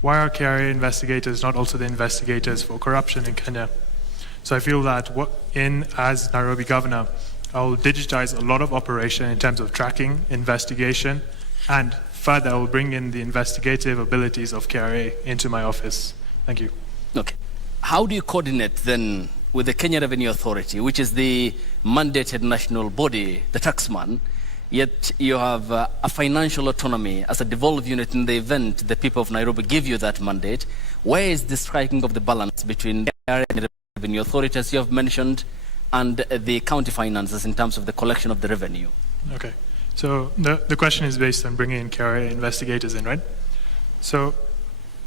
why are KRA investigators not also the investigators for corruption in Kenya? So I feel that as Nairobi governor, I will digitize a lot of operation in terms of tracking, investigation, and further I will bring in the investigative abilities of KRA into my office. Thank you. Okay. How do you coordinate then with the Kenya Revenue Authority, which is the mandated national body, the taxman, yet you have a financial autonomy as a devolved unit in the event the people of Nairobi give you that mandate? Where is the striking of the balance between the Revenue Authority, as you have mentioned, and the county finances in terms of the collection of the revenue? Okay. So the question is based on bringing in KRA investigators in, right? So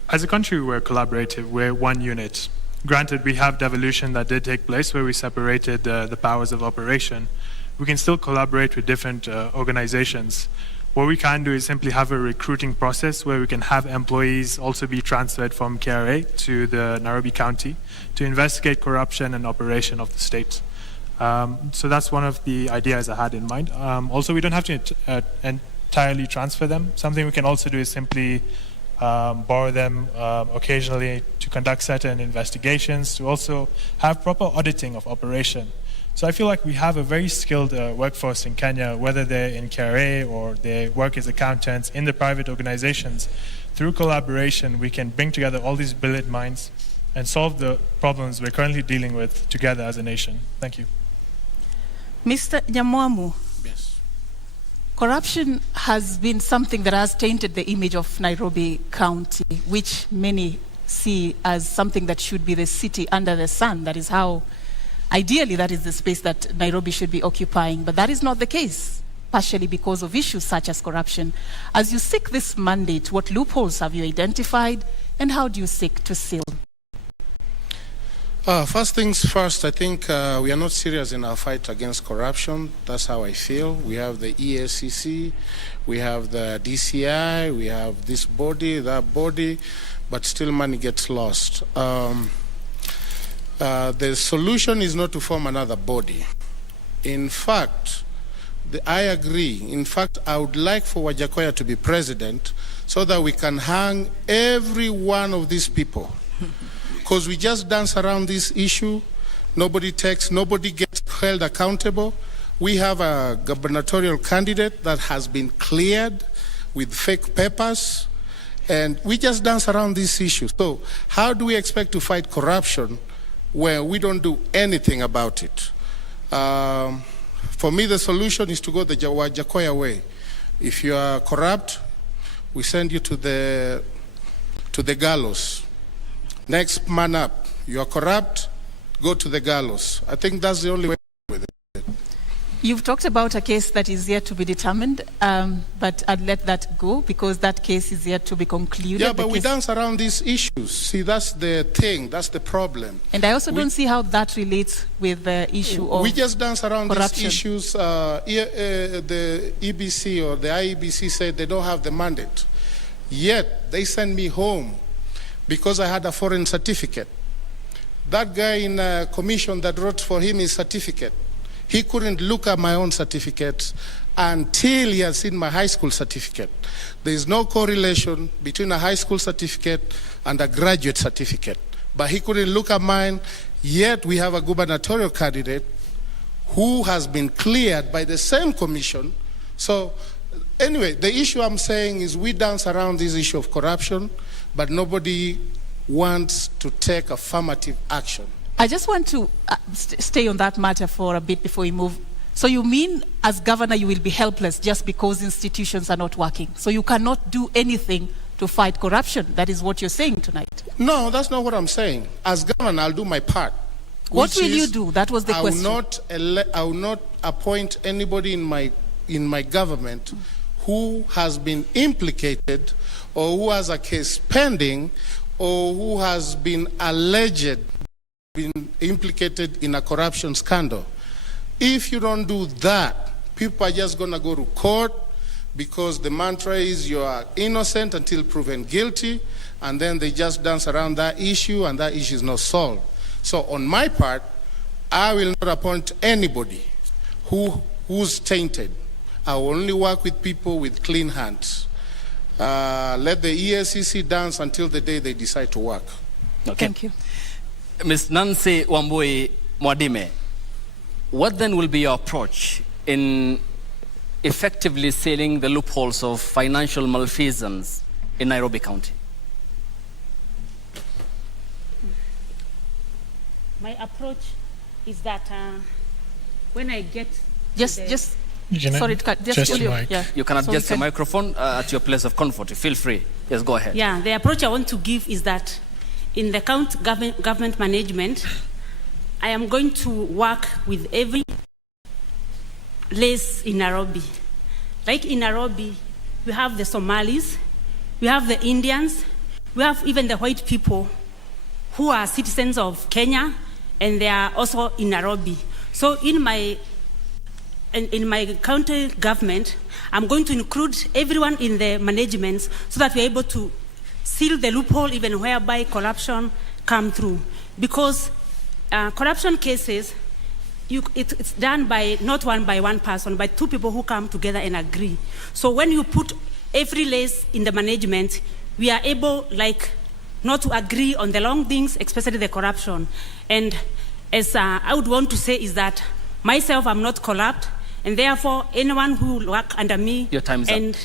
as a country, we're collaborative, we're one unit. Granted, we have devolution that did take place where we separated the powers of operation. We can still collaborate with different organizations. What we can do is simply have a recruiting process where we can have employees also be transferred from KRA to the Nairobi County to investigate corruption and operation of the state. So that's one of the ideas I had in mind. Also, we don't have to entirely transfer them. Something we can also do is simply borrow them occasionally to conduct certain investigations, to also have proper auditing of operation. So I feel like we have a very skilled workforce in Kenya, whether they're in KRA or they work as accountants in the private organizations. Through collaboration, we can bring together all these brilliant minds and solve the problems we're currently dealing with together as a nation. Thank you. Mr. Nyamwamu. Yes. Corruption has been something that has tainted the image of Nairobi County, which many see as something that should be the city under the sun. That is how, ideally, that is the space that Nairobi should be occupying. But that is not the case, partially because of issues such as corruption. As you seek this mandate, what loopholes have you identified, and how do you seek to seal? First things first, I think we are not serious in our fight against corruption. That's how I feel. We have the EACC, we have the DCI, we have this body, that body, but still money gets lost. The solution is not to form another body. In fact, I agree. In fact, I would like for Wajakoya to be president so that we can hang every one of these people. Because we just dance around this issue, nobody gets held accountable. We have a gubernatorial candidate that has been cleared with fake papers, and we just dance around this issue. So how do we expect to fight corruption where we don't do anything about it? For me, the solution is to go the Wajakoya way. If you are corrupt, we send you to the gallows. Next man up. You are corrupt, go to the gallows. I think that's the only way with it. You've talked about a case that is yet to be determined, but I'd let that go because that case is yet to be concluded. Yeah, but we dance around these issues. See, that's the thing, that's the problem. And I also don't see how that relates with the issue of we just dance around corruption. These issues. The EBC or the IEBC said they don't have the mandate. Yet, they send me home because I had a foreign certificate. That guy in a commission that wrote for him his certificate, he couldn't look at my own certificate until he had seen my high school certificate. There is no correlation between a high school certificate and a graduate certificate. But he couldn't look at mine, yet we have a gubernatorial candidate who has been cleared by the same commission. So anyway, the issue I'm saying is we dance around this issue of corruption, but nobody wants to take affirmative action. I just want to stay on that matter for a bit before we move. So you mean as governor you will be helpless just because institutions are not working? So you cannot do anything to fight corruption? That is what you're saying tonight? No, that's not what I'm saying. As governor, I'll do my part. What will you do? That was the question. I will not appoint anybody in my government who has been implicated or who has a case pending or who has been alleged been implicated in a corruption scandal. If you don't do that, people are just going to go to court because the mantra is you are innocent until proven guilty, and then they just dance around that issue and that issue is not solved. So on my part, I will not appoint anybody who's tainted. I will only work with people with clean hands. Let the EACC dance until the day they decide to work. Okay. Thank you. Ms. Nancy Wambui Mwadime, what then will be your approach in effectively sealing the loopholes of financial malfeasance in Nairobi County? My approach is that when I get Just Jeanette, sorry to cut. just Julio, mic. yeah. You can So adjust your microphone at your place of comfort. Feel free. Yes, go ahead. Yeah, the approach I want to give is that in the county government management, I am going to work with every place in Nairobi. Like in Nairobi, we have the Somalis, we have the Indians, we have even the white people who are citizens of Kenya, and they are also in Nairobi. So in my county government, I'm going to include everyone in the management so that we're able to seal the loophole even whereby corruption come through. Because corruption cases, it's done by not one person, but two people who come together and agree. So when you put every lace in the management, we are able not to agree on the long things, especially the corruption. And as I would want to say is that myself, I'm not corrupt, and therefore anyone who will work under me. Your time is up.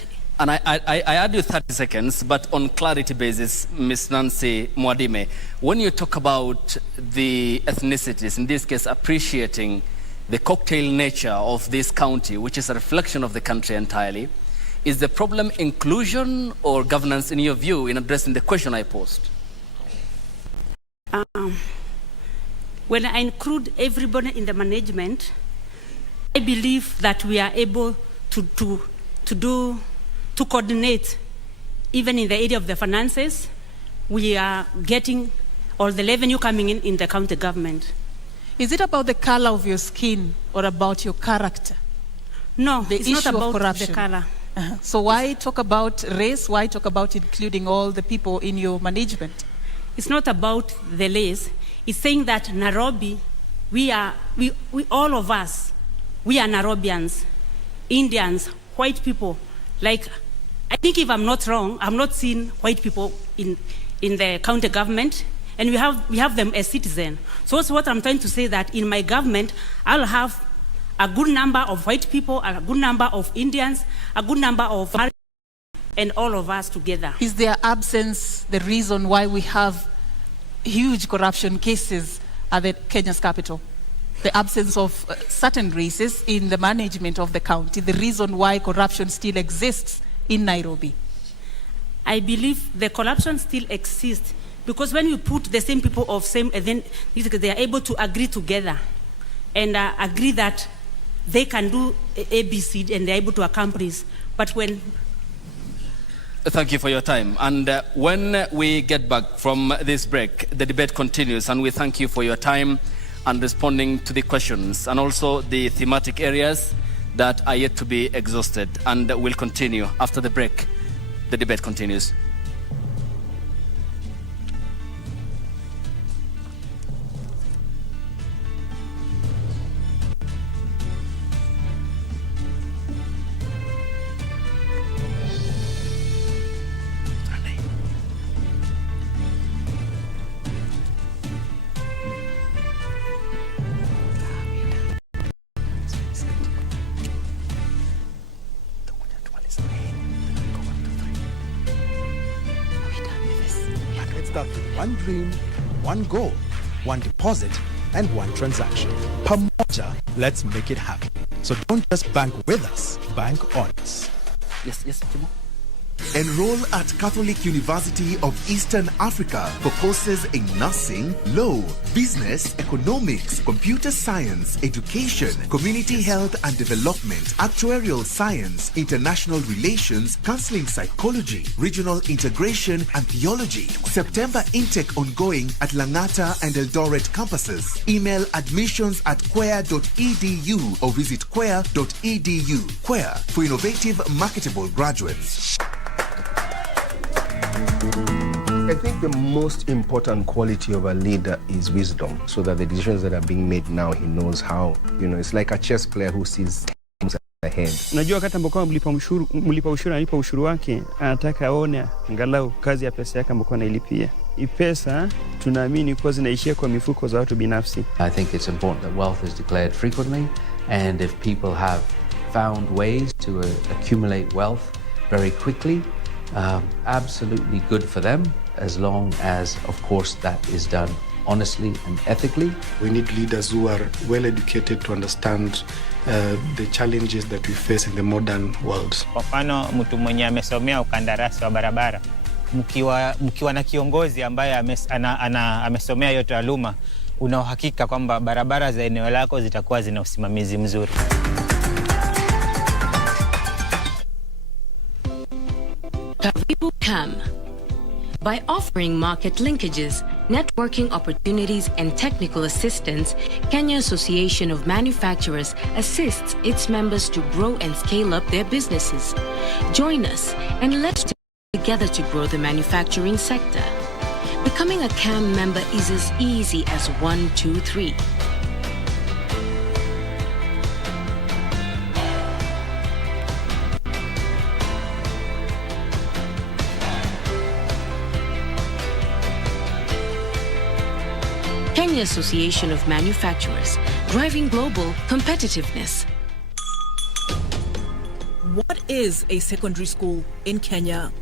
And I add you 30 seconds, but on clarity basis, Ms. Nancy Mwadime, when you talk about the ethnicities, in this case appreciating the cocktail nature of this county, which is a reflection of the country entirely, is the problem inclusion or governance in your view in addressing the question I posed? When I include everybody in the management, I believe that we are able to coordinate, even in the area of the finances. We are getting all the revenue coming in the county government. Is it about the color of your skin or about your character? No, The it's not issue of about corruption. the color. So why talk about race? Why talk about including all the people in your management? It's not about the race. It's saying that Nairobi, we all of us, we are Nairobians, Indians, white people. I think if I'm not wrong, I'm not seeing white people in the county government, and we have them as citizens. So that's what I'm trying to say, that in my government, I'll have a good number of white people, a good number of Indians, a good number of and all of us together. Is their absence the reason why we have huge corruption cases at the Kenya's capital? The absence of certain races in the management of the county, the reason why corruption still exists in Nairobi? I believe the corruption still exists because when you put the same people of same, then they are able to agree together and agree that they can do ABC and they're able to accomplish. But when... Thank you for your time. And when we get back from this break, the debate continues, and we thank you for your time and responding to the questions and also the thematic areas that are yet to be exhausted, and will continue after the break. The debate continues. Start with one dream, one goal, one deposit, and one transaction. Pamoja, let's make it happen. So don't just bank with us, bank on us. Yes, Timo. Enroll at Catholic University of Eastern Africa for courses in nursing, law, business, economics, computer science, education, community health and development, actuarial science, international relations, counseling psychology, regional integration, and theology. September intake ongoing at Langata and Eldoret campuses. Email admissions@CUEA.edu or visit CUEA.edu. CUEA for innovative, marketable graduates. I think the most important quality of a leader is wisdom, so that the decisions that are being made now, he knows how, it's like a chess player who sees ahead. Unajua wakati ambapo mlipa ushuru analipa ushuru wake, anataka aone angalau kazi ya pesa yake ambayo anailipia. Pesa tunaamini kwa zinaishia kwa mifuko za watu binafsi. I think it's important that wealth is declared frequently, and if people have found ways to accumulate wealth very quickly, absolutely good for them, as long as, of course, that is done honestly and ethically. We need leaders who are well educated to understand the challenges that we face in the modern world. Kwa mfano, mtu mwenye amesomea ukandarasi wa barabara, mkiwa na kiongozi ambaye amesomea hiyo taaluma, una uhakika kwamba barabara za eneo lako zitakuwa zina usimamizi mzuri. Karibu CAM. By offering market linkages, networking opportunities, and technical assistance, Kenya Association of Manufacturers assists its members to grow and scale up their businesses. Join us and let's work together to grow the manufacturing sector. Becoming a CAM member is as easy as 1, 2, 3. Kenya Association of Manufacturers, driving global competitiveness. What is a secondary school in Kenya?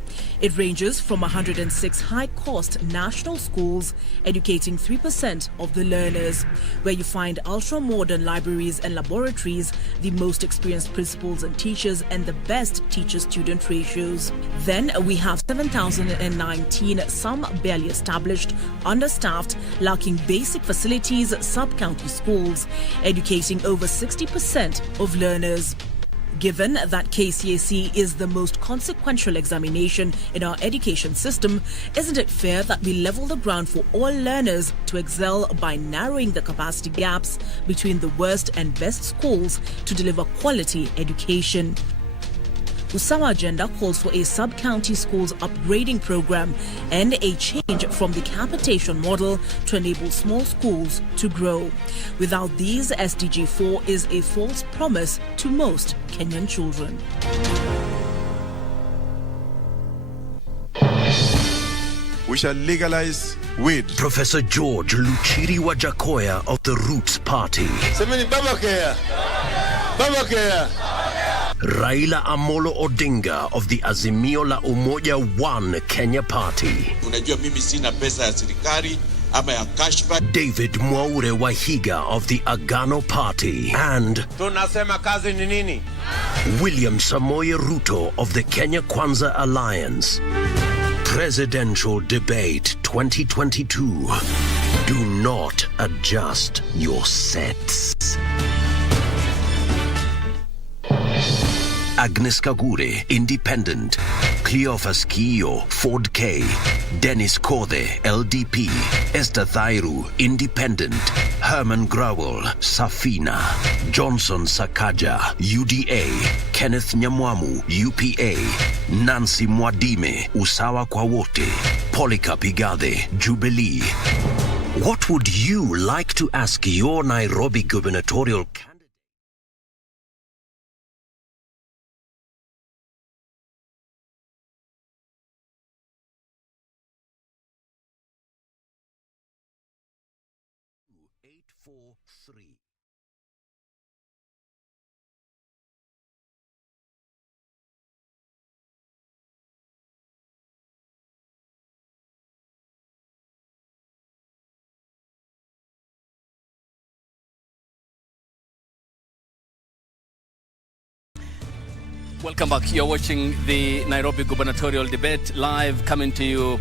It ranges from 106 high-cost national schools educating 3% of the learners, where you find ultra-modern libraries and laboratories, the most experienced principals and teachers, and the best teacher-student ratios. Then we have 7,019 some barely established, understaffed, lacking basic facilities sub-county schools, educating over 60% of learners. Given that KCSE is the most consequential examination in our education system, isn't it fair that we level the ground for all learners to excel by narrowing the capacity gaps between the worst and best schools to deliver quality education? Usawa Agenda calls for a sub-county schools upgrading program and a change from the capitation model to enable small schools to grow. Without these, SDG 4 is a false promise to most Kenyan children. We shall legalize weed. Professor George Luchiri Wajakoya of the Roots Party. Semeni Babakea. Babakea. Raila Amolo Odinga of the Azimio la Umoja One Kenya Party. Unajua mimi sina pesa ya serikali ama ya cashback. David Mwaure Wahiga of the Agano Party. And tunasema kazi ni nini? William Samoei Ruto of the Kenya Kwanza Alliance. Presidential Debate 2022. Do not adjust your sets. Agnes Kagure, Independent. Cleophas Kiyo, Ford K. Dennis Kode, LDP. Esther Thairu, Independent. Herman Growell, Safina. Johnson Sakaja, UDA. Kenneth Nyamwamu, UPA. Nancy Mwadime, Usawa kwa Wote. Polycarp Igathe, Jubilee. What would you like to ask your Nairobi gubernatorial candidate? Welcome back. You're watching the Nairobi Gubernatorial Debate live, coming to you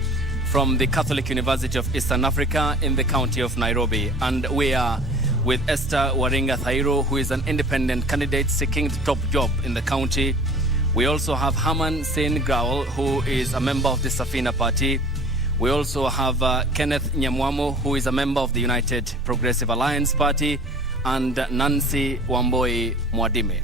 from the Catholic University of Eastern Africa in the county of Nairobi. And we are with Esther Waringa Thairu, who is an independent candidate seeking the top job in the county. We also have Herman Sain Growell, who is a member of the Safina Party. We also have Kenneth Nyamwamu, who is a member of the United Progressive Alliance Party, and Nancy Wamboi Mwadime.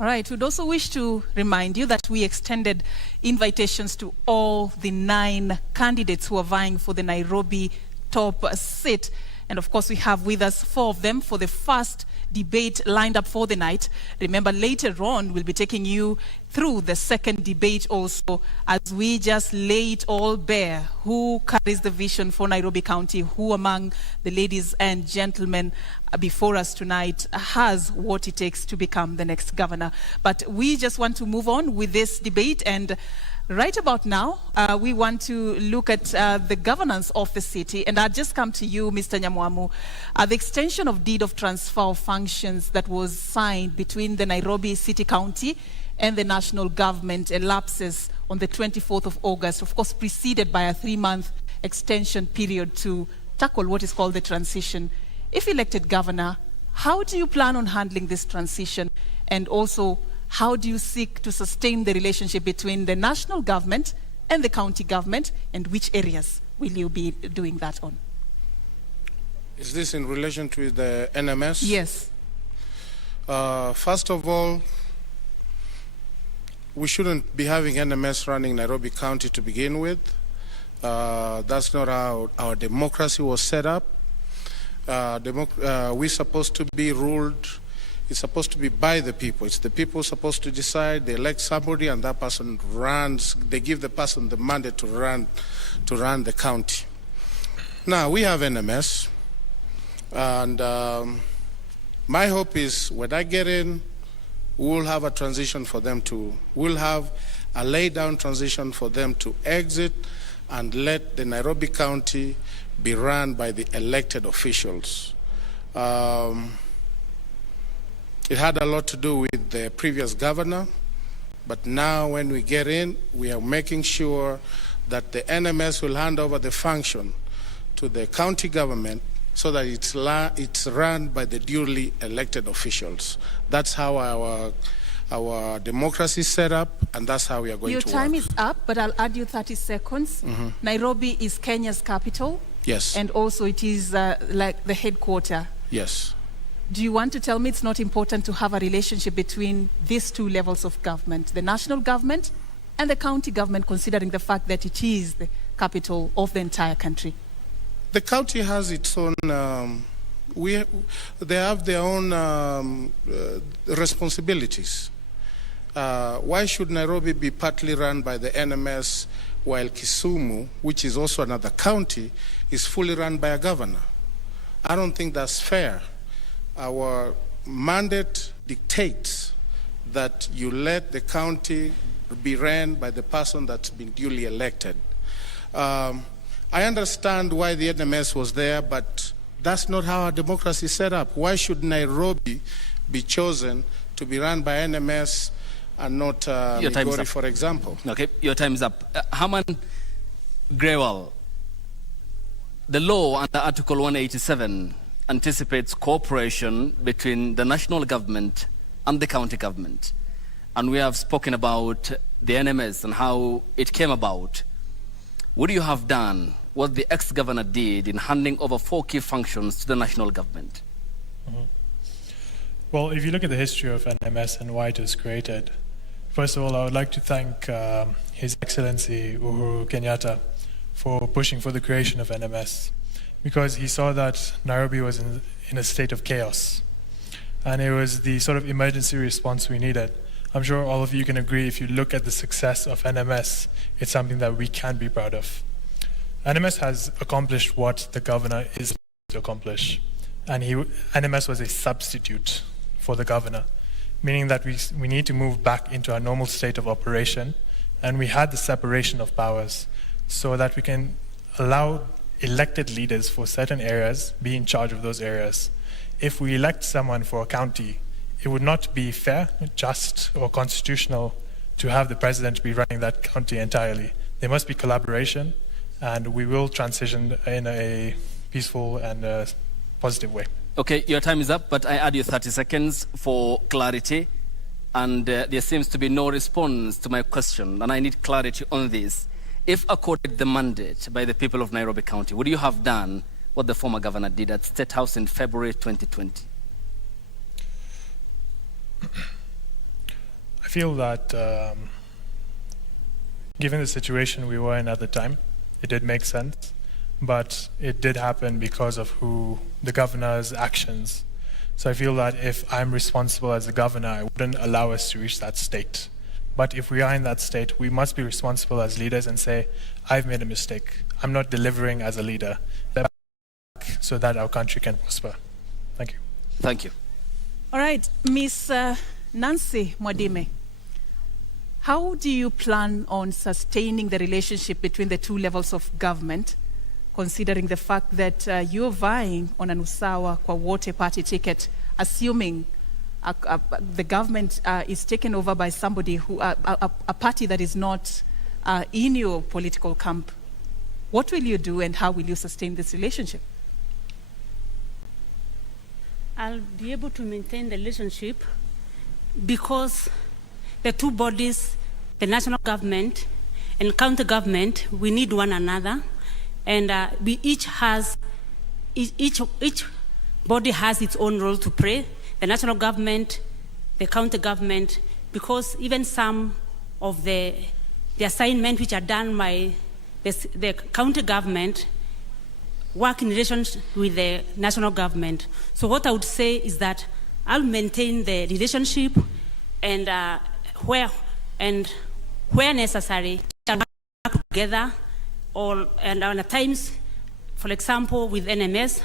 All right, we'd also wish to remind you that we extended invitations to all the 9 candidates who are vying for the Nairobi top seat. And of course, we have with us 4 of them for the first debate lined up for the night. Remember, later on, we'll be taking you through the second debate also, as we just lay it all bare. Who carries the vision for Nairobi County? Who among the ladies and gentlemen before us tonight has what it takes to become the next governor? But we just want to move on with this debate, and right about now, we want to look at the governance of the city. And I'll just come to you, Mr. Nyamwamu. The extension of deed of transfer of functions that was signed between the Nairobi City County and the national government elapses on the 24th of August, of course preceded by a 3-month extension period to tackle what is called the transition. If elected governor, how do you plan on handling this transition? And also, how do you seek to sustain the relationship between the national government and the county government, and which areas will you be doing that on? Is this in relation to the NMS? Yes. First of all, we shouldn't be having NMS running Nairobi County to begin with. That's not how our democracy was set up. We're supposed to be ruled. It's supposed to be by the people. It's the people supposed to decide. They elect somebody, and that person runs. They give the person the mandate to run the county. Now we have NMS, and my hope is when I get in, we'll have a transition for them to. We'll have a laid down transition for them to exit, and let the Nairobi County be run by the elected officials. It had a lot to do with the previous governor, but now when we get in, we are making sure that the NMS will hand over the function to the county government so that it's run by the duly elected officials. That's how our democracy is set up, and that's how we are going to work. Your time is up, but I'll add you 30 seconds. Nairobi is Kenya's capital. Yes. And also it is like the headquarters. Yes. Do you want to tell me it's not important to have a relationship between these 2 levels of government, the national government and the county government, considering the fact that it is the capital of the entire country? The county has its own, they have their own responsibilities. Why should Nairobi be partly run by the NMS while Kisumu, which is also another county, is fully run by a governor? I don't think that's fair. Our mandate dictates that you let the county be ran by the person that's been duly elected. I understand why the NMS was there, but that's not how our democracy is set up. Why should Nairobi be chosen to be run by NMS and not Migori, for example? Okay, your time is up. Haman Grewal, the law under Article 187 anticipates cooperation between the national government and the county government. And we have spoken about the NMS and how it came about. Would you have done what the ex-governor did in handing over 4 key functions to the national government? Well, if you look at the history of NMS and why it was created, first of all, I would like to thank His Excellency Uhuru Kenyatta for pushing for the creation of NMS, because he saw that Nairobi was in a state of chaos, and it was the sort of emergency response we needed. I'm sure all of you can agree, if you look at the success of NMS, it's something that we can be proud of. NMS has accomplished what the governor is to accomplish, and NMS was a substitute for the governor, meaning that we need to move back into our normal state of operation, and we had the separation of powers so that we can allow elected leaders for certain areas be in charge of those areas. If we elect someone for a county, it would not be fair, just, or constitutional to have the president be running that county entirely. There must be collaboration, and we will transition in a peaceful and positive way. Okay, your time is up, but I add you 30 seconds for clarity, and there seems to be no response to my question, and I need clarity on this. If accorded the mandate by the people of Nairobi County, would you have done what the former governor did at State House in February 2020? I feel that given the situation we were in at the time, it did make sense. but it did happen because of the governor's actions. So I feel that if I'm responsible as a governor, I wouldn't allow us to reach that state. But if we are in that state, we must be responsible as leaders and say, I've made a mistake. I'm not delivering as a leader, so that our country can prosper. Thank you. Thank you. All right, Miss Nancy Mwadime, how do you plan on sustaining the relationship between the two levels of government, considering the fact that you're vying on an usawa kwa wote party ticket, assuming the government is taken over by somebody a party that is not in your political camp? What will you do and how will you sustain this relationship? I'll be able to maintain the relationship because the two bodies, the national government and county government, we need one another, and each body has its own role to play. The national government, the county government, because even some of the assignments which are done by the county government work in relation with the national government. So what I would say is that I'll maintain the relationship, and where necessary, shall work together. And at times, for example, with NMS,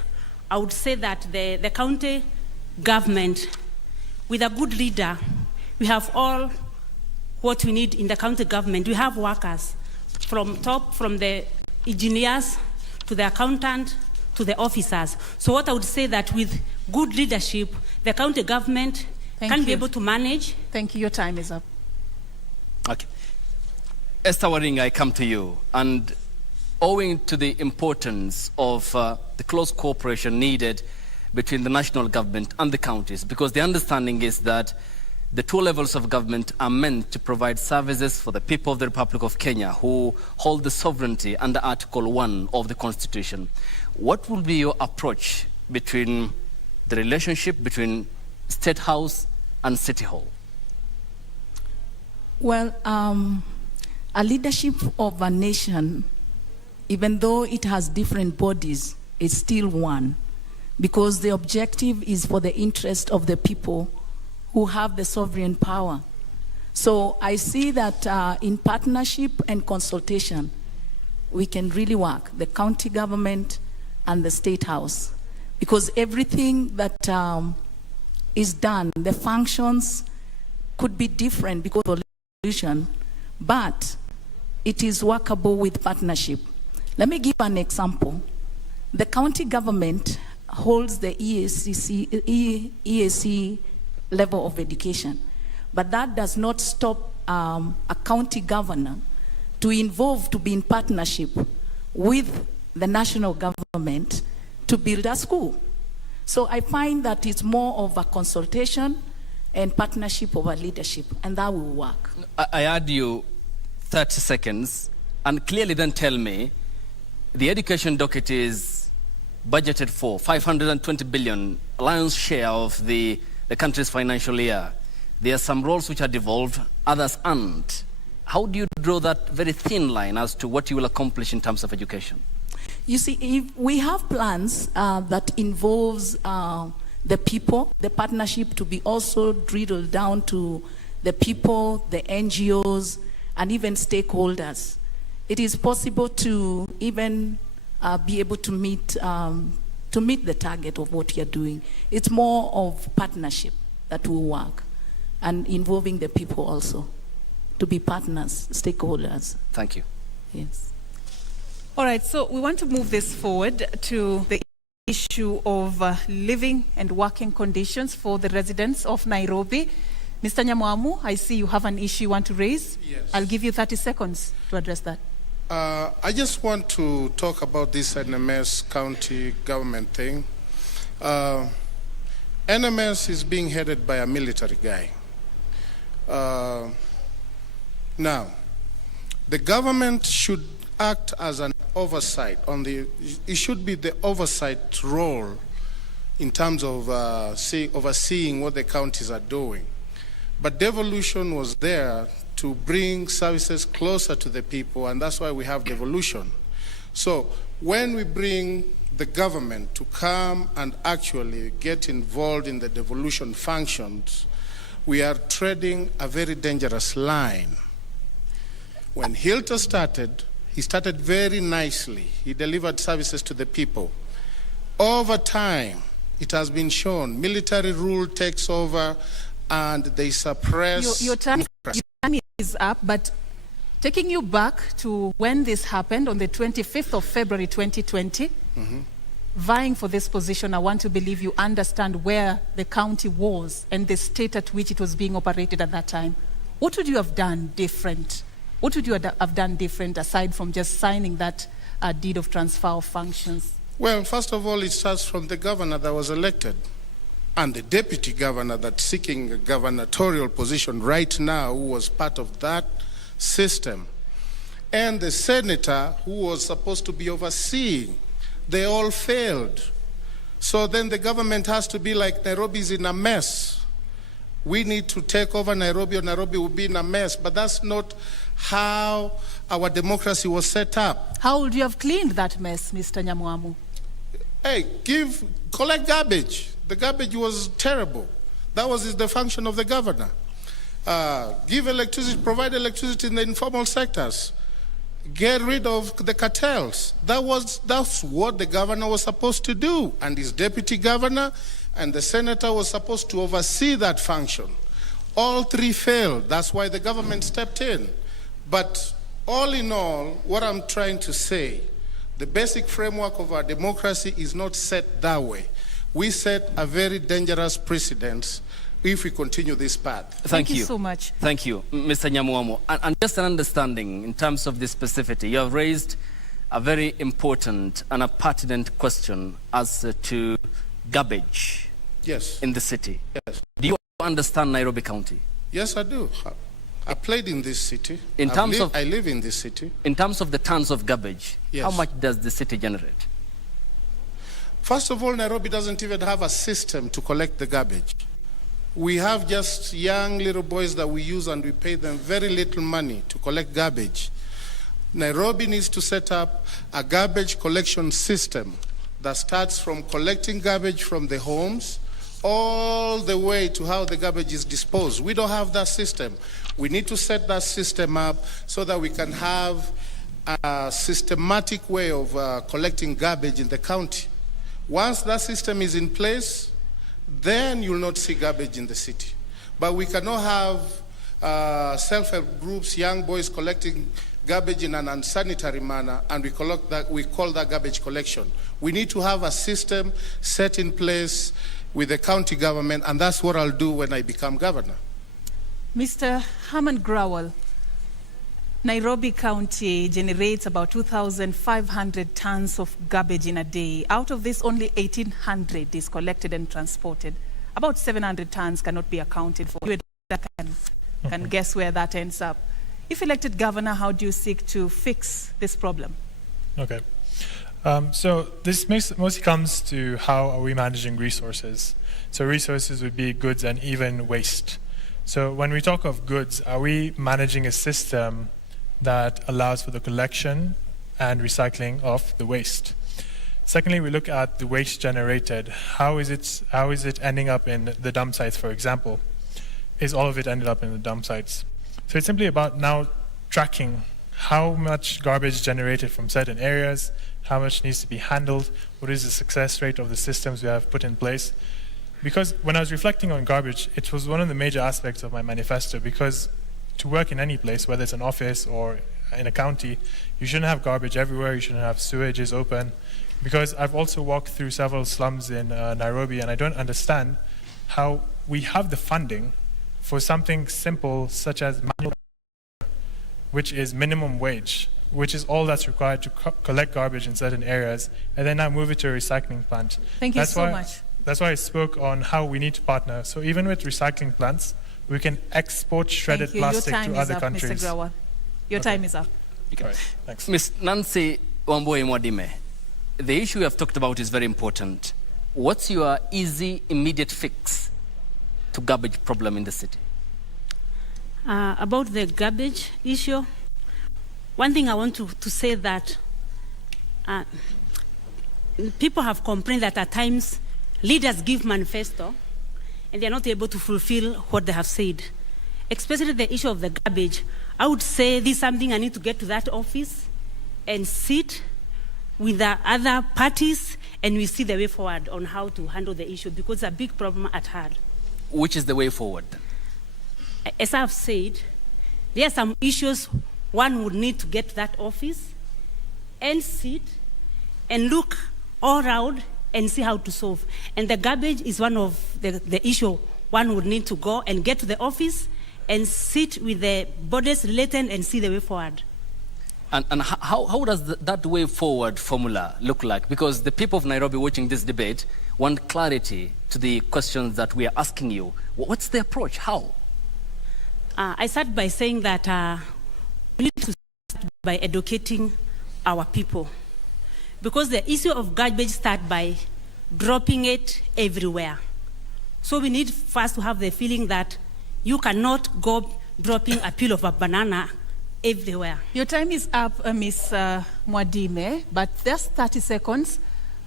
I would say that the county government, with a good leader, we have all what we need in the county government. We have workers from top, from the engineers to the accountant, to the officers. So what I would say that with good leadership, the county government can be able to manage. Thank you. Your time is up. Okay. Esther Waring, I come to you. And owing to the importance of the close cooperation needed between the national government and the counties, because the understanding is that the two levels of government are meant to provide services for the people of the Republic of Kenya who hold the sovereignty under Article 1 of the Constitution. What will be your approach between the relationship between State House and City Hall? Well, a leadership of a nation, even though it has different bodies, is still one, because the objective is for the interest of the people who have the sovereign power. So I see that in partnership and consultation, we can really work, the county government and the State House, because everything that is done, the functions could be different because of solution, but it is workable with partnership. Let me give an example. The county government holds the EAC level of education, but that does not stop a county governor to be in partnership with the national government to build a school. So I find that it's more of a consultation and partnership over leadership, and that will work. I add you 30 seconds, and clearly then tell me, the education docket is budgeted for 520 billion, lion's share of the country's financial year. There are some roles which are devolved, others aren't. How do you draw that very thin line as to what you will accomplish in terms of education? You see, if we have plans that involves the people, the partnership to be also drilled down to the people, the NGOs, and even stakeholders. It is possible to even be able to meet the target of what you're doing. It's more of partnership that will work, and involving the people also to be partners, stakeholders. Thank you. Yes. All right, so we want to move this forward to the issue of living and working conditions for the residents of Nairobi. Mr. Nyamwamu, I see you have an issue you want to raise. Yes. I'll give you 30 seconds to address that. I just want to talk about this NMS county government thing. NMS is being headed by a military guy. Now, the government should act as an oversight it should be the oversight role in terms of overseeing what the counties are doing. But devolution was there to bring services closer to the people, and that's why we have devolution. So when we bring the government to come and actually get involved in the devolution functions, we are treading a very dangerous line. When Hilton started, he started very nicely. He delivered services to the people. Over time, it has been shown military rule takes over and they suppress. Your time is up, but taking you back to when this happened on the 25th of February 2020, vying for this position, I want to believe you understand where the county was and the state at which it was being operated at that time. What would you have done different? What would you have done different aside from just signing that deed of transfer of functions? Well, first of all, it starts from the governor that was elected and the deputy governor that's seeking a gubernatorial position right now, who was part of that system, and the senator who was supposed to be overseeing. They all failed. So then the government has to be like, Nairobi's in a mess. We need to take over Nairobi or Nairobi will be in a mess. But that's not how our democracy was set up. How would you have cleaned that mess, Mr. Nyamwamu? Hey, collect garbage. The garbage was terrible. That was the function of the governor. Give electricity, provide electricity in the informal sectors. Get rid of the cartels. That's what the governor was supposed to do. And his deputy governor and the senator was supposed to oversee that function. All three failed. That's why the government stepped in. But all in all, what I'm trying to say, the basic framework of our democracy is not set that way. We set a very dangerous precedent if we continue this path. Thank you so much. Thank you, Mr. Nyamwamu. And just an understanding in terms of the specificity, you have raised a very important and a pertinent question as to garbage in the city. Yes. Do you understand Nairobi County? Yes, I do. I played in this city. I live in this city. In terms of the tons of garbage, yes. How much does the city generate? First of all, Nairobi doesn't even have a system to collect the garbage. We have just young little boys that we use and we pay them very little money to collect garbage. Nairobi needs to set up a garbage collection system that starts from collecting garbage from the homes all the way to how the garbage is disposed. We don't have that system. We need to set that system up so that we can have a systematic way of collecting garbage in the county. Once that system is in place, then you'll not see garbage in the city. But we cannot have self-help groups, young boys collecting garbage in an unsanitary manner, and we call that garbage collection. We need to have a system set in place with the county government, and that's what I'll do when I become governor. Mr. Herman Growell, Nairobi County generates about 2,500 tons of garbage in a day. Out of this, only 1,800 is collected and transported. About 700 tons cannot be accounted for. You can guess where that ends up. If elected governor, how do you seek to fix this problem? Okay. So this mostly comes to how are we managing resources. So resources would be goods and even waste. So when we talk of goods, are we managing a system that allows for the collection and recycling of the waste? Secondly, we look at the waste generated. How is it ending up in the dump sites, for example? Is all of it ended up in the dump sites? So it's simply about now tracking how much garbage generated from certain areas, how much needs to be handled, what is the success rate of the systems we have put in place. Because when I was reflecting on garbage, it was one of the major aspects of my manifesto, because to work in any place, whether it's an office or in a county, you shouldn't have garbage everywhere, you shouldn't have sewages open. Because I've also walked through several slums in Nairobi, and I don't understand how we have the funding for something simple such as manual, which is minimum wage, which is all that's required to collect garbage in certain areas, and then now move it to a recycling plant. Thank you so much. That's why I spoke on how we need to partner. So even with recycling plants, we can export shredded plastic to other countries. Mr. Grawa. Your time is up. Okay. All right. Thanks. Ms. Nancy Wambui Mwadime, the issue we have talked about is very important. What's your easy, immediate fix to garbage problem in the city? About the garbage issue, one thing I want to say that People have complained that at times leaders give manifesto and they're not able to fulfill what they have said. Especially the issue of the garbage. I would say this is something I need to get to that office and sit with the other parties and we see the way forward on how to handle the issue because it's a big problem at hand. Which is the way forward? As I've said, there are some issues one would need to get to that office and sit and look all around and see how to solve. And the garbage is one of the issue one would need to go and get to the office and sit with the bodies related and see the way forward. And how does that way forward formula look like? Because the people of Nairobi watching this debate want clarity to the questions that we are asking you. What's the approach? How? I start by saying that we need to start by educating our people. Because the issue of garbage starts by dropping it everywhere. So we need first to have the feeling that you cannot go dropping a peel of a banana everywhere. Your time is up, Ms. Mwadime, but just 30 seconds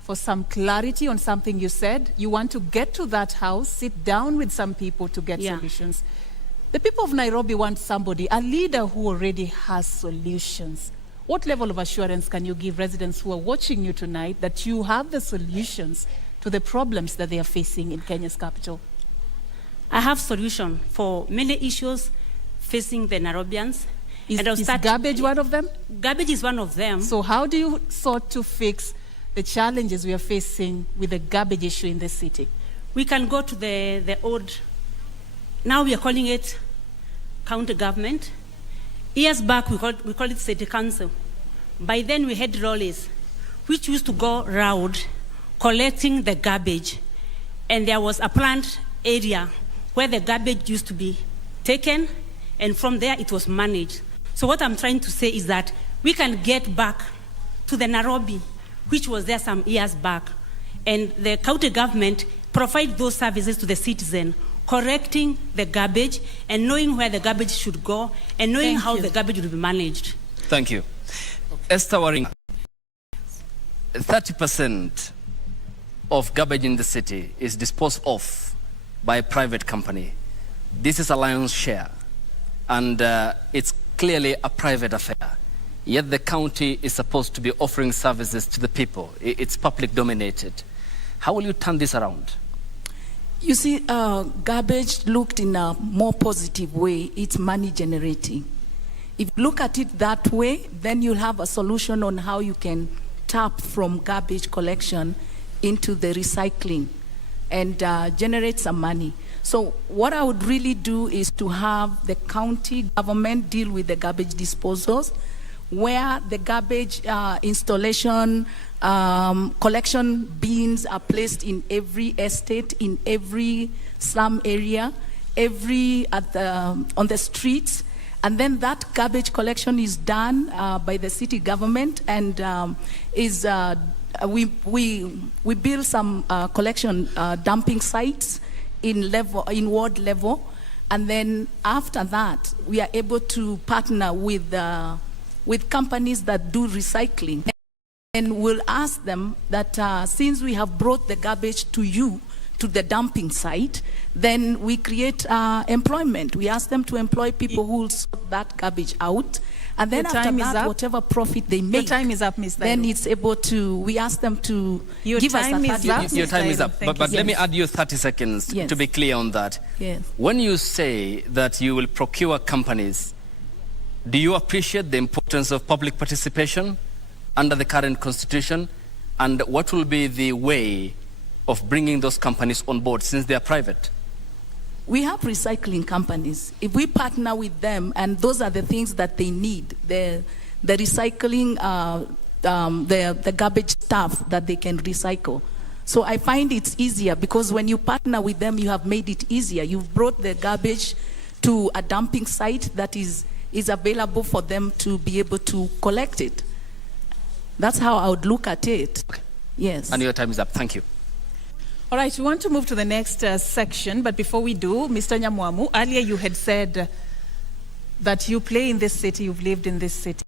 for some clarity on something you said. You want to get to that house, sit down with some people to get solutions. The people of Nairobi want somebody, a leader who already has solutions. What level of assurance can you give residents who are watching you tonight that you have the solutions to the problems that they are facing in Kenya's capital? I have solution for many issues facing the Nairobians. Is garbage one of them? Garbage is one of them. So how do you sort to fix the challenges we are facing with the garbage issue in the city? We can go to the old, now we are calling it county government. Years back, we called it city council. By then, we had lorries, which used to go round collecting the garbage. And there was a planned area where the garbage used to be taken, and from there, it was managed. So what I'm trying to say is that we can get back to the Nairobi, which was there some years back, and the county government provide those services to the citizen, correcting the garbage and knowing where the garbage should go and knowing how the garbage will be managed. Thank you. Esther Waring, 30% of garbage in the city is disposed of by a private company. This is a lion's share, and it's clearly a private affair. Yet the county is supposed to be offering services to the people. It's public dominated. How will you turn this around? You see, garbage looked in a more positive way. It's money generating. If you look at it that way, then you'll have a solution on how you can tap from garbage collection into the recycling and generate some money. So what I would really do is to have the county government deal with the garbage disposals, where the garbage installation, collection bins are placed in every estate, in every slum area, on the streets, and then that garbage collection is done by the city government, and we build some collection dumping sites in ward level, and then after that we are able to partner with companies that do recycling, and we'll ask them that since we have brought the garbage to you, to the dumping site, then we create employment. We ask them to employ people who will sort that garbage out, and then after that, whatever profit they make, your time is up, Ms. then it's able to, we ask them to give us a 30%. Your time is up, but let me add you 30 seconds to be clear on that. Yes. When you say that you will procure companies, do you appreciate the importance of public participation under the current constitution? And what will be the way of bringing those companies on board since they are private? We have recycling companies. If we partner with them, and those are the things that they need, the recycling, the garbage stuff that they can recycle. So I find it's easier because when you partner with them, you have made it easier. You've brought the garbage to a dumping site that is available for them to be able to collect it. That's how I would look at it. Yes. And your time is up. Thank you. All right, we want to move to the next section, but before we do, Mr. Nyamwamu, earlier you had said that you play in this city, you've lived in this city.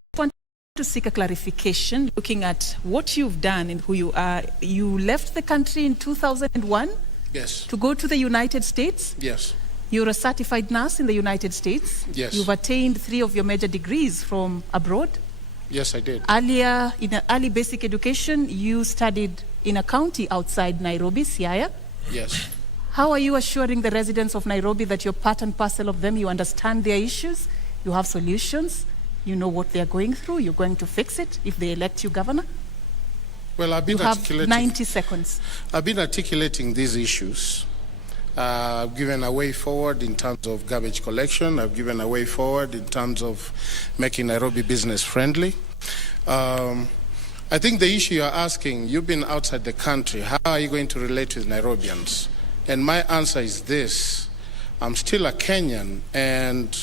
to seek a clarification looking at what you've done and who you are. You left the country in 2001 Yes. to go to the United States. Yes. You're a certified nurse in the United States. Yes. You've attained 3 of your major degrees from abroad. Yes, I did. Earlier, in early basic education, you studied in a county outside Nairobi, CUEA. Yes. How are you assuring the residents of Nairobi that you're part and parcel of them, you understand their issues, you have solutions, you know what they're going through, you're going to fix it if they elect you governor? Well, I've been You have articulating. 90 seconds. I've been articulating these issues. I've given a way forward in terms of garbage collection. I've given a way forward in terms of making Nairobi business friendly. I think the issue you're asking, you've been outside the country. How are you going to relate with Nairobians? And my answer is this. I'm still a Kenyan, and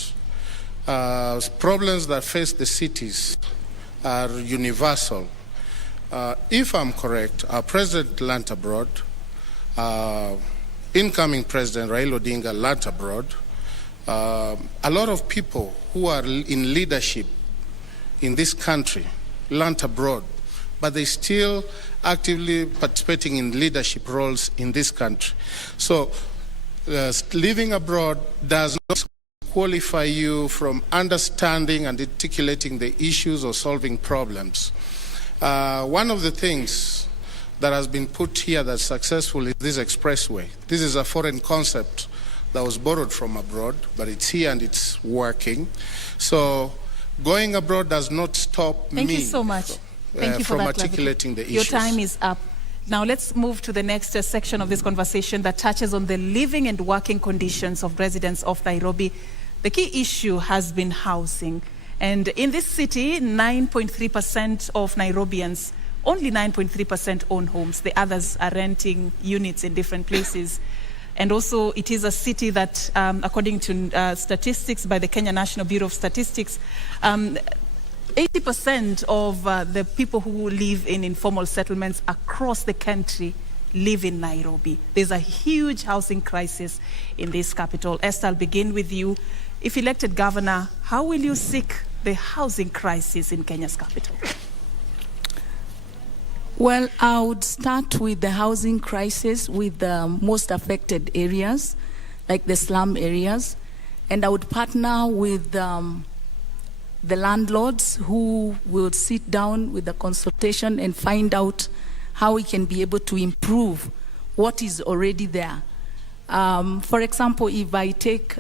problems that face the cities are universal. If I'm correct, our president learnt abroad. Incoming President Raila Odinga learnt abroad. A lot of people who are in leadership in this country learnt abroad, but they still actively participating in leadership roles in this country. So living abroad does not qualify you from understanding and articulating the issues or solving problems. One of the things that has been put here that's successful is this expressway. This is a foreign concept that was borrowed from abroad, but it's here and it's working. So going abroad does not stop Thank me you so much. Thank you for from that articulating the Your issues. time is up. Now let's move to the next section of this conversation that touches on the living and working conditions of residents of Nairobi. The key issue has been housing. And in this city, 9.3% of Nairobians, only 9.3% own homes. The others are renting units in different places. And also, it is a city that, according to statistics by the Kenya National Bureau of Statistics, 80% of the people who live in informal settlements across the country live in Nairobi. There's a huge housing crisis in this capital. Esther, I'll begin with you. If elected governor, how will you seek the housing crisis in Kenya's capital? Well, I would start with the housing crisis with the most affected areas, like the slum areas. And I would partner with the landlords who will sit down with the consultation and find out how we can be able to improve what is already there. For example, if I take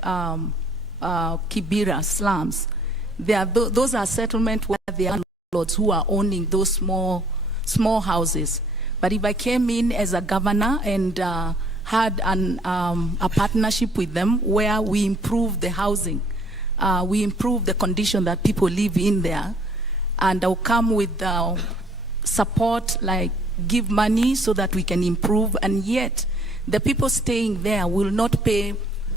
Kibera slums, those are settlements where the landlords who are owning those small houses. But if I came in as a governor and had a partnership with them where we improve the housing, we improve the condition that people live in there, and I'll come with support, like give money so that we can improve, and yet the people staying there will not pay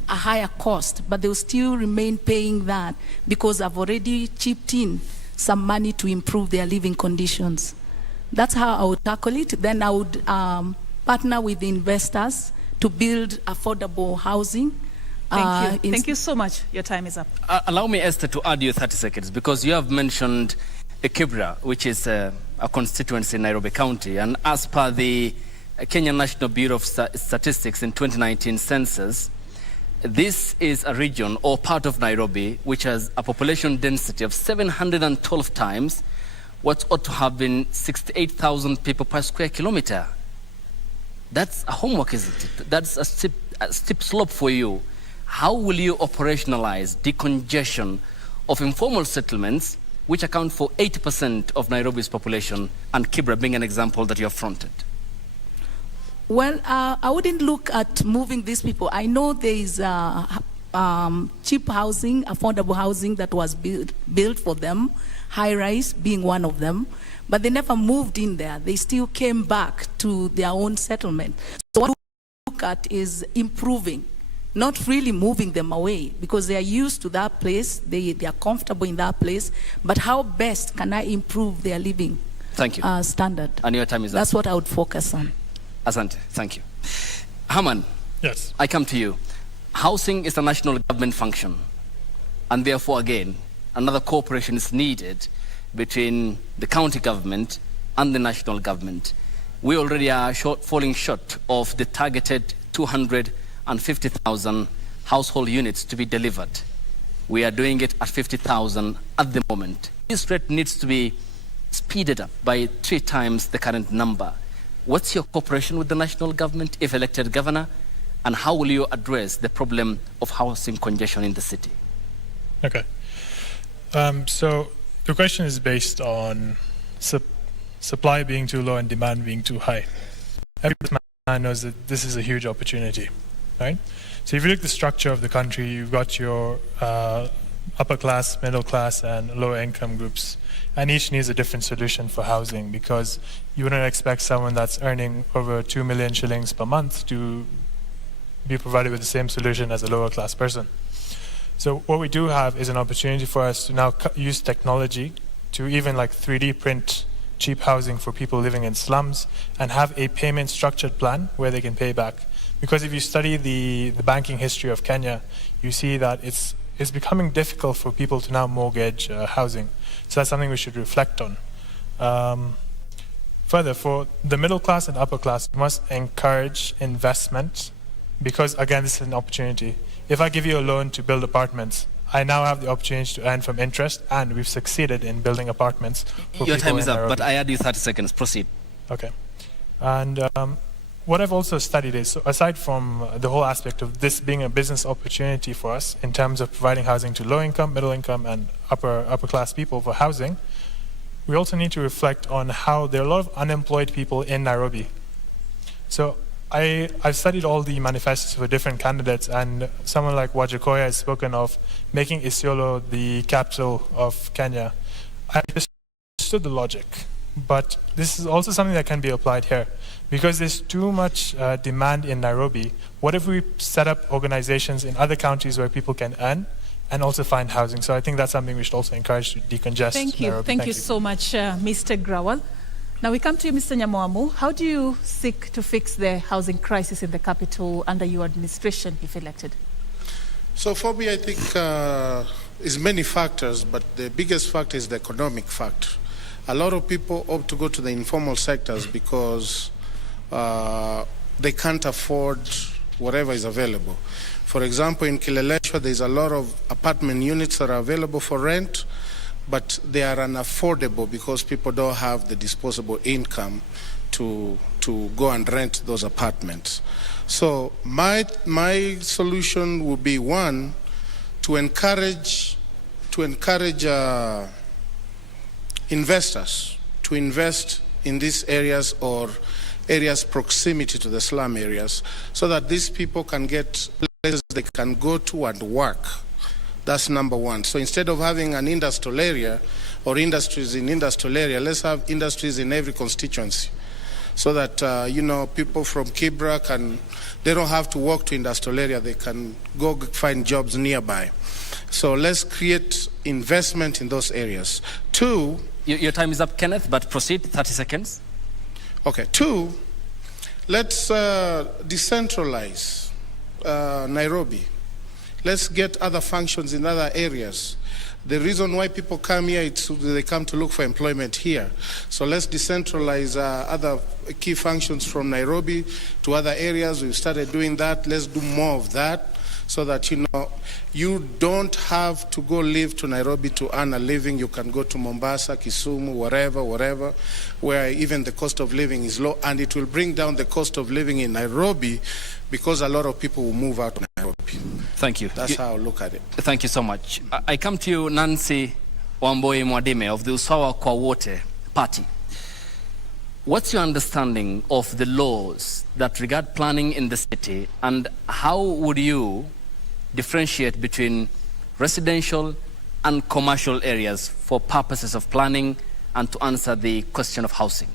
a higher cost, but they'll still remain paying that because I've already chipped in some money to improve their living conditions. That's how I would tackle it. Then I would partner with investors to build affordable housing. Thank you. Thank you so much. Your time is up. Allow me, Esther, to add you 30 seconds, because you have mentioned Kibera, which is a constituency in Nairobi County. And as per the Kenya National Bureau of Statistics in 2019 census, this is a region or part of Nairobi which has a population density of 712 times what ought to have been 68,000 people per square kilometer. That's a homework, isn't it? That's a steep slope for you. How will you operationalize decongestion of informal settlements, which account for 80% of Nairobi's population, and Kibera being an example that you have fronted? Well, I wouldn't look at moving these people. I know there is cheap housing, affordable housing that was built for them, high-rise being one of them, but they never moved in there. They still came back to their own settlement. So what we look at is improving, not really moving them away, because they are used to that place, they are comfortable in that place, but how best can I improve their living standard? And your time is up. That's what I would focus on. Asante, thank you. Haman, yes, I come to you. Housing is a national government function, and therefore, again, another cooperation is needed between the county government and the national government. We already are falling short of the targeted 250,000 household units to be delivered. We are doing it at 50,000 at the moment. This rate needs to be speeded up by 3 times the current number. What's your cooperation with the national government if elected governor, and how will you address the problem of housing congestion in the city? Okay. So the question is based on supply being too low and demand being too high. Every man knows that this is a huge opportunity, right? So if you look at the structure of the country, you've got your upper class, middle class, and lower income groups, and each needs a different solution for housing, because you wouldn't expect someone that's earning over 2 million shillings per month to be provided with the same solution as a lower class person. So what we do have is an opportunity for us to now use technology to even like 3D print cheap housing for people living in slums and have a payment structured plan where they can pay back. Because if you study the banking history of Kenya, you see that it's becoming difficult for people to now mortgage housing. So that's something we should reflect on. Further, for the middle class and upper class, we must encourage investment, because again, this is an opportunity. If I give you a loan to build apartments, I now have the opportunity to earn from interest, and we've succeeded in building apartments. Your time is up, but I add you 30 seconds. Proceed. Okay. And what I've also studied is, so aside from the whole aspect of this being a business opportunity for us in terms of providing housing to low income, middle income, and upper class people for housing, we also need to reflect on how there are a lot of unemployed people in Nairobi. So I've studied all the manifestos for different candidates, and someone like Wajakoya has spoken of making Isiolo the capital of Kenya. I understood the logic, but this is also something that can be applied here. Because there's too much demand in Nairobi, what if we set up organizations in other counties where people can earn and also find housing? So I think that's something we should also encourage to decongest Nairobi. Thank you so much, Mr. Grawal. Now we come to you, Mr. Nyamoamu. How do you seek to fix the housing crisis in the capital under your administration, if elected? So for me, I think it's many factors, but the biggest factor is the economic factor. A lot of people opt to go to the informal sectors because they can't afford whatever is available. For example, in Kileleshwa, there's a lot of apartment units that are available for rent, but they are unaffordable because people don't have the disposable income to go and rent those apartments. So my solution would be, one, to encourage investors to invest in these areas or areas proximity to the slum areas, so that these people can get places they can go to and work. That's number one. So instead of having an industrial area or industries in industrial area, let's have industries in every constituency, so that people from Kibra they don't have to walk to industrial area, they can go find jobs nearby. So let's create investment in those areas. Two, your time is up, Kenneth, but proceed, 30 seconds. Okay. Two, let's decentralize Nairobi. Let's get other functions in other areas. The reason why people come here is they come to look for employment here. So let's decentralize other key functions from Nairobi to other areas. We've started doing that. Let's do more of that, so that you don't have to go live to Nairobi to earn a living. You can go to Mombasa, Kisumu, wherever, where even the cost of living is low, and it will bring down the cost of living in Nairobi, because a lot of people will move out of Nairobi. Thank you. That's how I look at it. Thank you so much. I come to you, Nancy Wamboi Mwadime of the Usawa Kwa Wote Party. What's your understanding of the laws that regard planning in the city, and how would you differentiate between residential and commercial areas for purposes of planning and to answer the question of housing?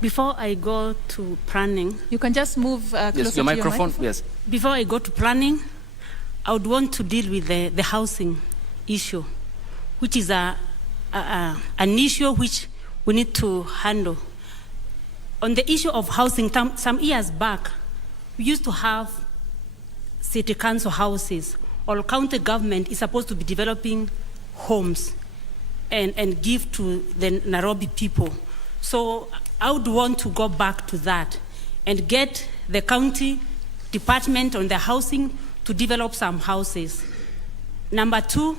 Before I go to planning, you can just move closer yes, your microphone. Yes. Before I go to planning, I would want to deal with the housing issue, which is an issue which we need to handle. On the issue of housing, some years back, we used to have city council houses or county government is supposed to be developing homes and give to the Nairobi people. So I would want to go back to that and get the county department on the housing to develop some houses. Number two,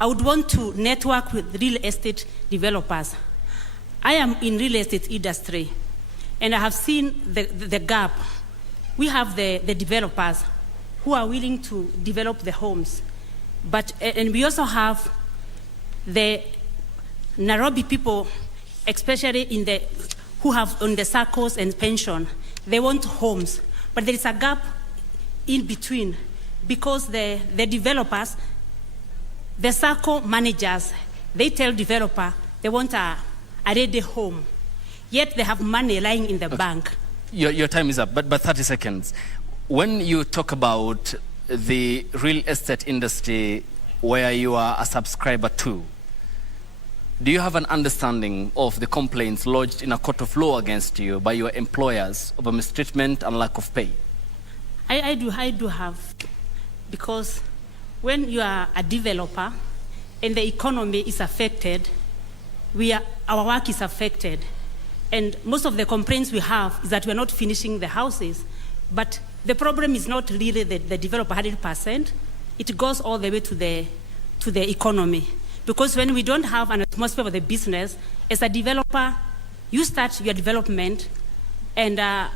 I would want to network with real estate developers. I am in real estate industry, and I have seen the gap. We have the developers who are willing to develop the homes, and we also have the Nairobi people, especially who have on the SACCOs and pension. They want homes, but there is a gap in between because the developers, the SACCO managers, they tell developer they want a ready home, yet they have money lying in the bank. Your time is up, but 30 seconds. When you talk about the real estate industry where you are a subscriber to, do you have an understanding of the complaints lodged in a court of law against you by your employers of mistreatment and lack of pay? I do have, because when you are a developer and the economy is affected, our work is affected. And most of the complaints we have is that we are not finishing the houses. But the problem is not really the developer 100%. It goes all the way to the economy. Because when we don't have an atmosphere for the business, as a developer, you start your development, and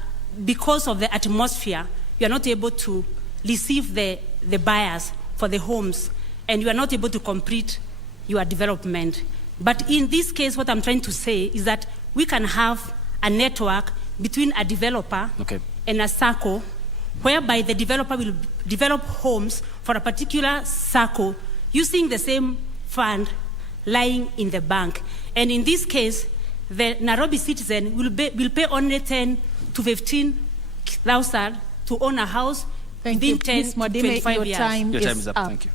because of the atmosphere, you are not able to receive the buyers for the homes, and you are not able to complete your development. But in this case, what I'm trying to say is that we can have a network between a developer and a SACCO, whereby the developer will develop homes for a particular SACCO using the same fund lying in the bank. And in this case, the Nairobi citizen will pay only 10 to 15,000 to own a house within 10 to 25 years. Your time is up. Thank you.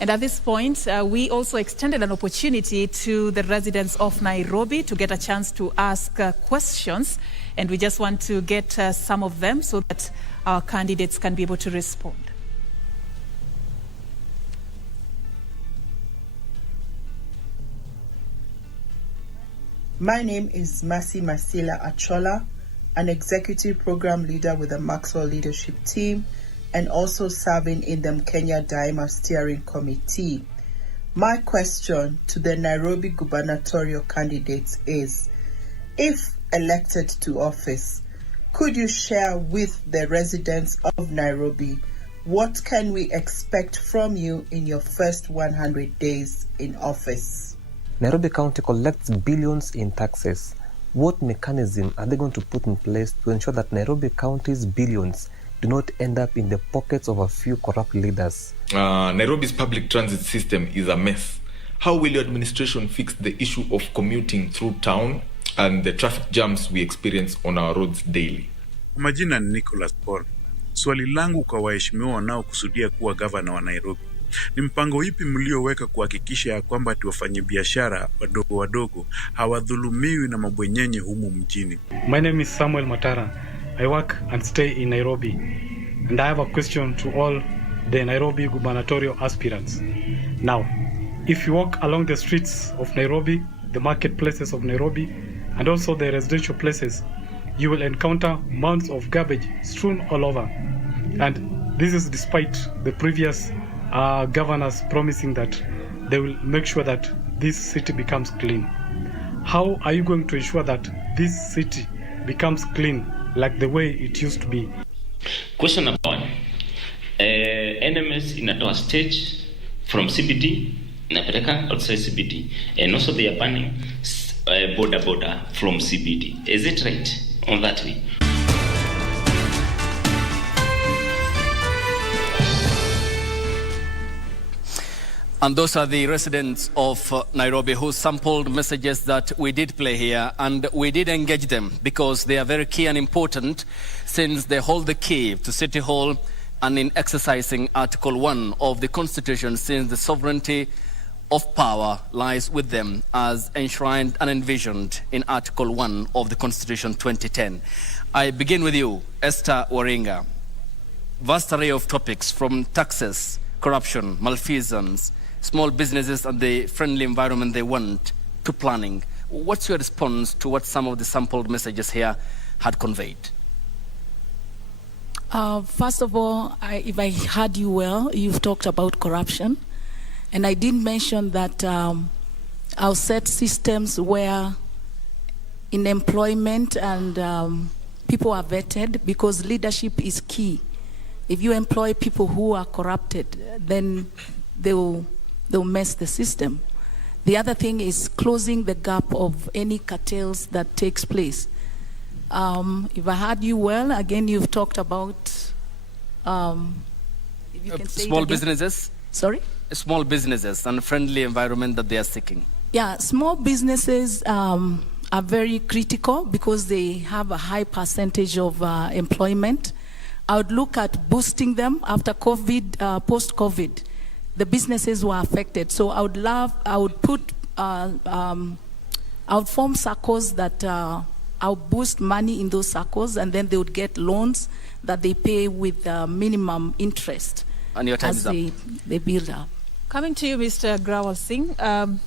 And at this point, we also extended an opportunity to the residents of Nairobi to get a chance to ask questions. And we just want to get some of them so that our candidates can be able to respond. My name is Masi Masila Achola, an executive program leader with the Maxwell Leadership Team, and also serving in the Kenya Daima Steering Committee. My question to the Nairobi gubernatorial candidates is, if elected to office, could you share with the residents of Nairobi what can we expect from you in your first 100 days in office? Nairobi County collects billions in taxes. What mechanism are they going to put in place to ensure that Nairobi County's billions do not end up in the pockets of a few corrupt leaders? Nairobi's public transit system is a mess. How will your administration fix the issue of commuting through town and the traffic jams we experience on our roads daily? Majina ni Nicholas Paul. Swali langu kwa waheshimiwa wanaokusudia kuwa gavana wa Nairobi. Ni mpango ipi mlioweka kuhakikisha ya kwamba wafanyabiashara wadogo wadogo hawadhulumiwi na mabwenyenye humu mjini? My name is Samuel Matara. I work and stay in Nairobi. And I have a question to all the Nairobi gubernatorial aspirants. Now, if you walk along the streets of Nairobi, the marketplaces of Nairobi, and also the residential places, you will encounter mounds of garbage strewn all over. And this is despite the previous governors promising that they will make sure that this city becomes clean. How are you going to ensure that this city becomes clean like the way it used to be? Question number one. NMS inatoa stage from CBD inapeleka outside CBD, and also they are banning border from CBD. Is it right on that way? And those are the residents of Nairobi who sampled messages that we did play here, and we did engage them because they are very key and important since they hold the key to City Hall and in exercising Article 1 of the Constitution, since the sovereignty of power lies with them as enshrined and envisioned in Article 1 of the Constitution 2010. I begin with you, Esther Waringa. Vast array of topics from taxes, corruption, malfeasance, small businesses and the friendly environment they want, to planning. What's your response to what some of the sampled messages here had conveyed? First of all, if I heard you well, you've talked about corruption. And I did mention that I'll set systems where in employment and people are vetted, because leadership is key. If you employ people who are corrupted, then they'll mess the system. The other thing is closing the gap of any cartels that takes place. If I heard you well, again, you've talked about if you can say small it again. businesses. Sorry? Small businesses and friendly environment that they are seeking. Yeah, small businesses are very critical because they have a high percentage of employment. I would look at boosting them after COVID, post-COVID. The businesses were affected. So I would form circles that I'll boost money in those circles, and then they would get loans that they pay with minimum interest. And your time as is up. They build up. Coming to you, Mr. Grawal Singh,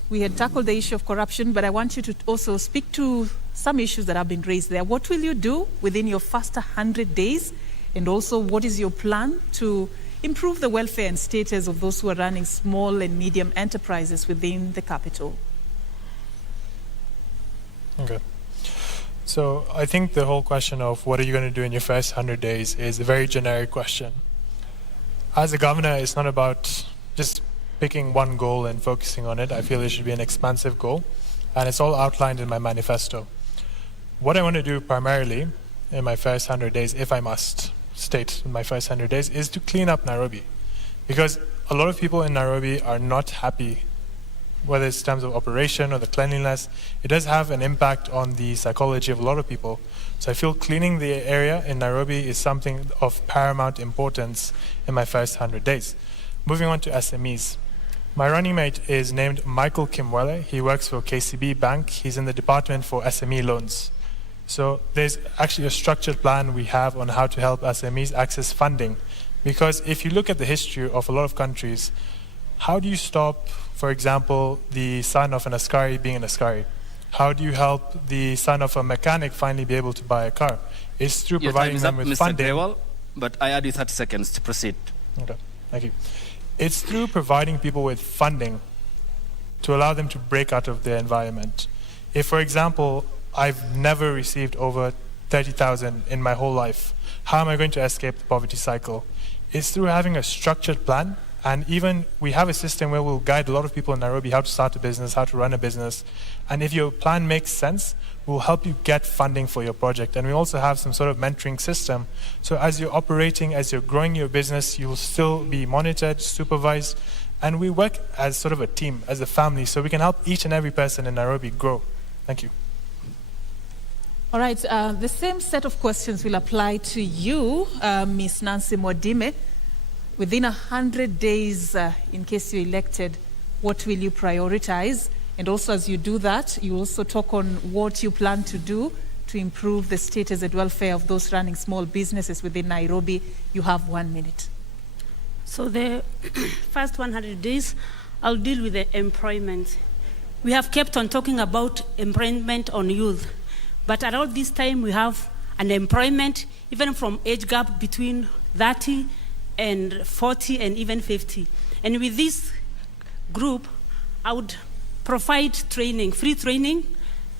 we had tackled the issue of corruption, but I want you to also speak to some issues that have been raised there. What will you do within your first 100 days? And also, what is your plan to improve the welfare and status of those who are running small and medium enterprises within the capital? Okay. So I think the whole question of what are you going to do in your first 100 days is a very generic question. As a governor, it's not about just picking one goal and focusing on it. I feel it should be an expansive goal, and it's all outlined in my manifesto. What I want to do primarily in my first 100 days, if I must state in my first 100 days, is to clean up Nairobi. Because a lot of people in Nairobi are not happy, whether it's in terms of operation or the cleanliness. It does have an impact on the psychology of a lot of people. So I feel cleaning the area in Nairobi is something of paramount importance in my first 100 days. Moving on to SMEs. My running mate is named Michael Kimwele. He works for KCB Bank. He's in the department for SME loans. So there's actually a structured plan we have on how to help SMEs access funding. Because if you look at the history of a lot of countries, how do you stop, for example, the son of an askari being an askari? How do you help the son of a mechanic finally be able to buy a car? It's through Your providing time them is up, with Mr. funding. Grewal, but I add you 30 seconds to proceed. Okay, thank you. It's through providing people with funding to allow them to break out of their environment. If, for example, I've never received over 30,000 in my whole life, how am I going to escape the poverty cycle? It's through having a structured plan, and even we have a system where we'll guide a lot of people in Nairobi how to start a business, how to run a business, and if your plan makes sense, we'll help you get funding for your project. And we also have some sort of mentoring system. So as you're operating, as you're growing your business, you'll still be monitored, supervised, and we work as sort of a team, as a family, so we can help each and every person in Nairobi grow. Thank you. All right, the same set of questions will apply to you, Ms. Nancy Mwadime. Within 100 days, in case you're elected, what will you prioritize? And also, as you do that, you also talk on what you plan to do to improve the status and welfare of those running small businesses within Nairobi. You have 1 minute. So the first 100 days, I'll deal with the employment. We have kept on talking about employment on youth, but around this time we have unemployment, even from age gap between 30 and 40 and even 50. And with this group, I would provide training, free training,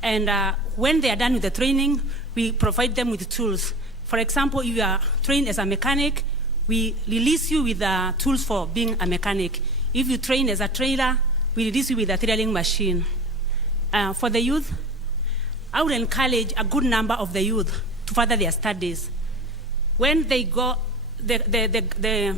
and when they are done with the training, we provide them with tools. For example, if you are trained as a mechanic, we release you with tools for being a mechanic. If you train as a trailer, we release you with a trailing machine. For the youth, I would encourage a good number of the youth to further their studies. When they go, the